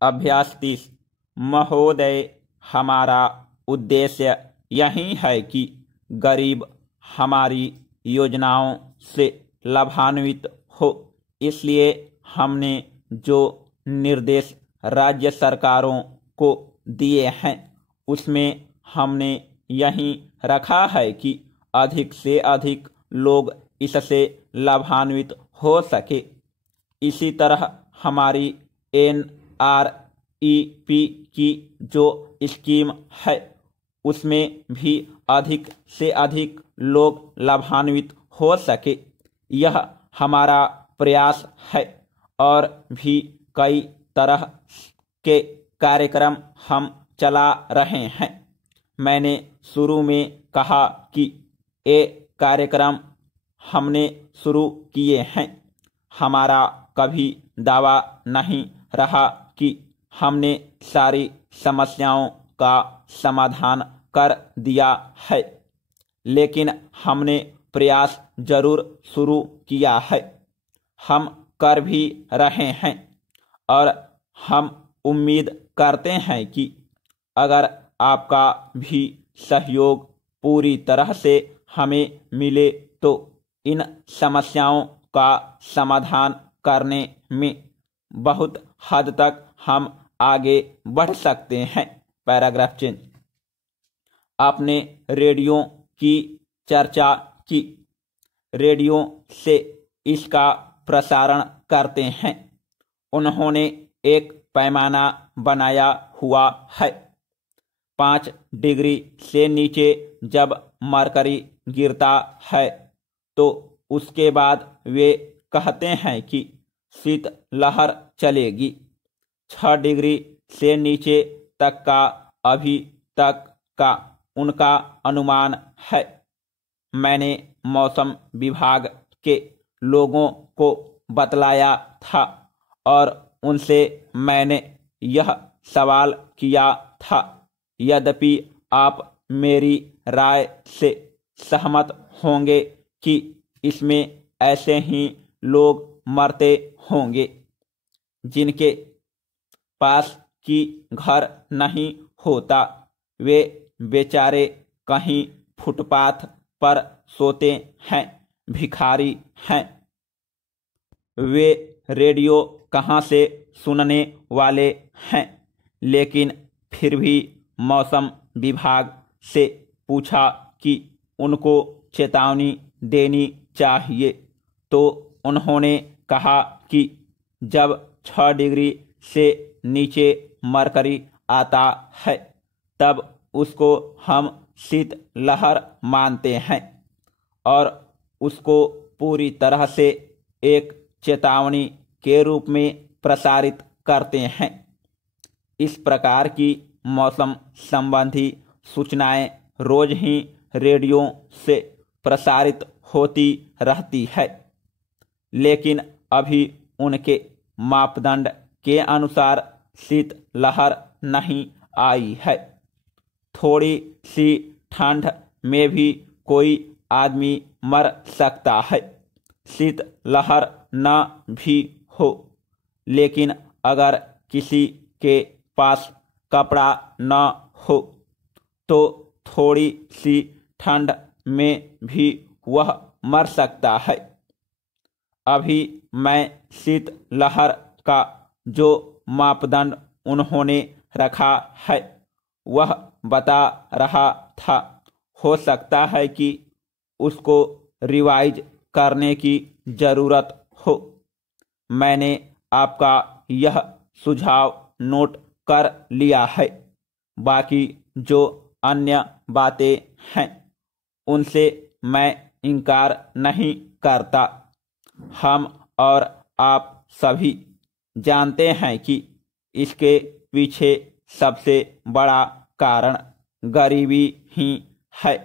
अभ्यास 30। महोदय, हमारा उद्देश्य यही है कि गरीब हमारी योजनाओं से लाभान्वित हो। इसलिए हमने जो निर्देश राज्य सरकारों को दिए हैं उसमें हमने यही रखा है कि अधिक से अधिक लोग इससे लाभान्वित हो सके। इसी तरह हमारी NREP की जो स्कीम है उसमें भी अधिक से अधिक लोग लाभान्वित हो सके, यह हमारा प्रयास है। और भी कई तरह के कार्यक्रम हम चला रहे हैं। मैंने शुरू में कहा कि ये कार्यक्रम हमने शुरू किए हैं। हमारा कभी दावा नहीं रहा कि हमने सारी समस्याओं का समाधान कर दिया है, लेकिन हमने प्रयास जरूर शुरू किया है। हम कर भी रहे हैं और हम उम्मीद करते हैं कि अगर आपका भी सहयोग पूरी तरह से हमें मिले तो इन समस्याओं का समाधान करने में बहुत हद तक हम आगे बढ़ सकते हैं। Paragraph change. आपने रेडियो की चर्चा की। रेडियो से इसका प्रसारण करते हैं। उन्होंने एक पैमाना बनाया हुआ है। 5 डिग्री से नीचे जब मरकरी गिरता है तो उसके बाद वे कहते हैं कि शीत लहर चलेगी। 6 डिग्री से नीचे तक का अभी तक का उनका अनुमान है। मैंने मौसम विभाग के लोगों को बतलाया था और उनसे मैंने यह सवाल किया था। यद्यपि आप मेरी राय से सहमत होंगे कि इसमें ऐसे ही लोग मरते होंगे जिनके पास की घर नहीं होता। वे बेचारे कहीं फुटपाथ पर सोते हैं, भिखारी हैं। वे रेडियो कहाँ से सुनने वाले हैं। लेकिन फिर भी मौसम विभाग से पूछा कि उनको चेतावनी देनी चाहिए तो उन्होंने कहा कि जब 6 डिग्री से नीचे मरकरी आता है तब उसको हम शीत लहर मानते हैं और उसको पूरी तरह से एक चेतावनी के रूप में प्रसारित करते हैं। इस प्रकार की मौसम संबंधी सूचनाएं रोज ही रेडियो से प्रसारित होती रहती है, लेकिन अभी उनके मापदंड के अनुसार शीत लहर नहीं आई है। थोड़ी सी ठंड में भी कोई आदमी मर सकता है, शीत लहर न भी हो। लेकिन अगर किसी के पास कपड़ा न हो तो थोड़ी सी ठंड में भी वह मर सकता है। अभी मैं शीत लहर का जो मापदंड उन्होंने रखा है वह बता रहा था। हो सकता है कि उसको रिवाइज करने की जरूरत हो। मैंने आपका यह सुझाव नोट कर लिया है। बाकी जो अन्य बातें हैं उनसे मैं इनकार नहीं करता। हम और आप सभी जानते हैं कि इसके पीछे सबसे बड़ा कारण गरीबी ही है,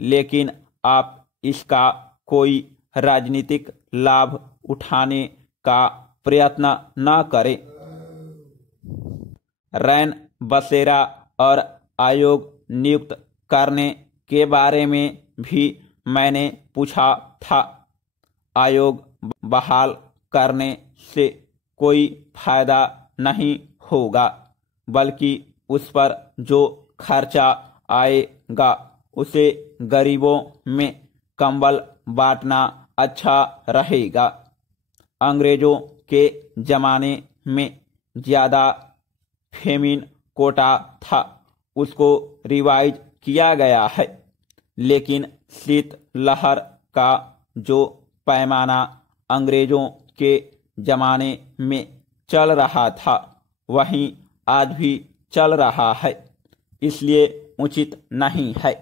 लेकिन आप इसका कोई राजनीतिक लाभ उठाने का प्रयत्न न करें। रैन बसेरा और आयोग नियुक्त करने के बारे में भी मैंने पूछा था। आयोग बहाल करने से कोई फायदा नहीं होगा, बल्कि उस पर जो खर्चा आएगा उसे गरीबों में कंबल बांटना अच्छा रहेगा। अंग्रेजों के जमाने में ज़्यादा फेमिन कोटा था, उसको रिवाइज किया गया है, लेकिन शीत लहर का जो पैमाना अंग्रेजों के जमाने में चल रहा था वहीं आज भी चल रहा है, इसलिए उचित नहीं है।